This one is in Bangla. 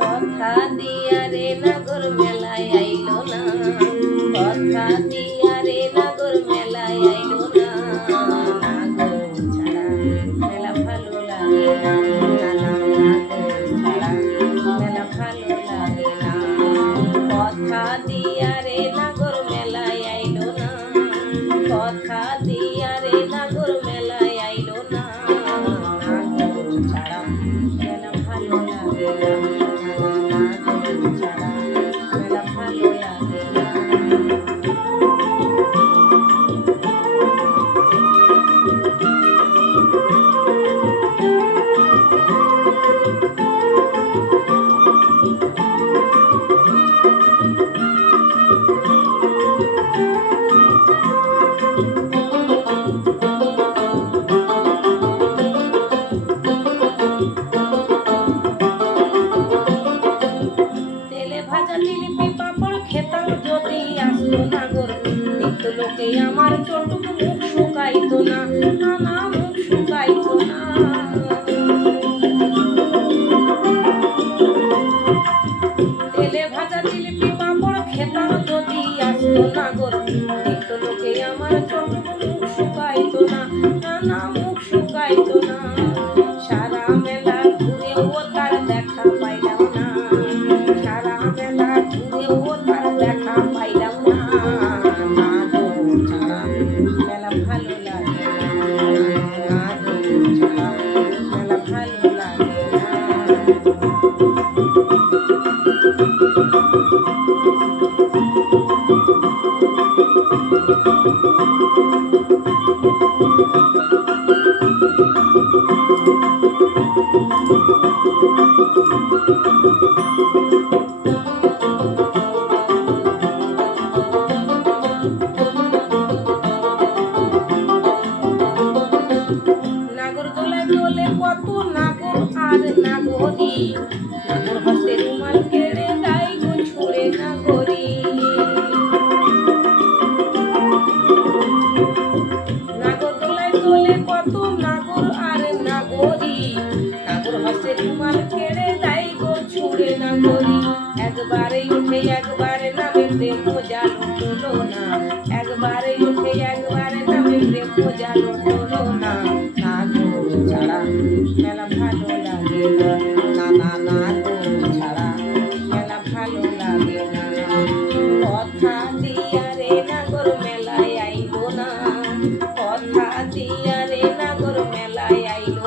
কথা দিয়া রে নাগর মেলায় আইলো না, কথা দিয়া রে নাগর মেলায় আইলো না, নাগর ছাড়া মেলা ভালো লাগে না, নাগর ছাড়া মেলা ভালো লাগে না। কথা দিয়া রে নাগর মেলায় আইলো না, কথা দিয়া রে নাগর মেলায় আইলো না, নাগর ছাড়া মেলা ভালো লাগে না, নাগর ছাড়া মেলা ভালো লাগে না। তেলে ভাজা জিলিপি পাঁপড় খেতাম যদি আসতো নাগর, দেখতো লোকে আমার চটুক মুখ শুকাইতো না, না মুখ শুকাইতো না। তেলে ভাজা জিলিপি পাঁপড় খেতাম যদি আসতো নাগর, দেখতো লোকে আমার চটুক মুখ শুকাইতো না, না মুখ শুকাইতো না। সারা মেলা ঘুরেও তার দেখা পাইলাম না, সারা মেলা ঘুরেও তার দেখা পাইলাম না, নাগর ছাড়া মেলা ভালো লাগে না, নাগর ছাড়া মেলা ভালো লাগে না। নাগরদোলায় দোলে কত নাগর আর নাগরী, নাগর হাসে রুমাল কেড়ে দেয় গো ছুঁড়ে নাগরী। নাগরদোলায় দোলে কত নাগর আর নাগরী, নাগর হাসে রুমাল কেড়ে দেয় গো ছুঁড়ে নাগরী। একবারে উঠে একবারে নামে প্রেম জালো তোলো না, একবারে উঠে একবারে নামে প্রেম জালো তোলো না, নাগর ছাড়া মেলা ভালো লাগে না, নাগর ছাড়া মেলা ভালো লাগে না। কথা দিয়া রে নাগর মেলায় আইলো না, কথা দিয়া রে নাগর মেলায় আইলো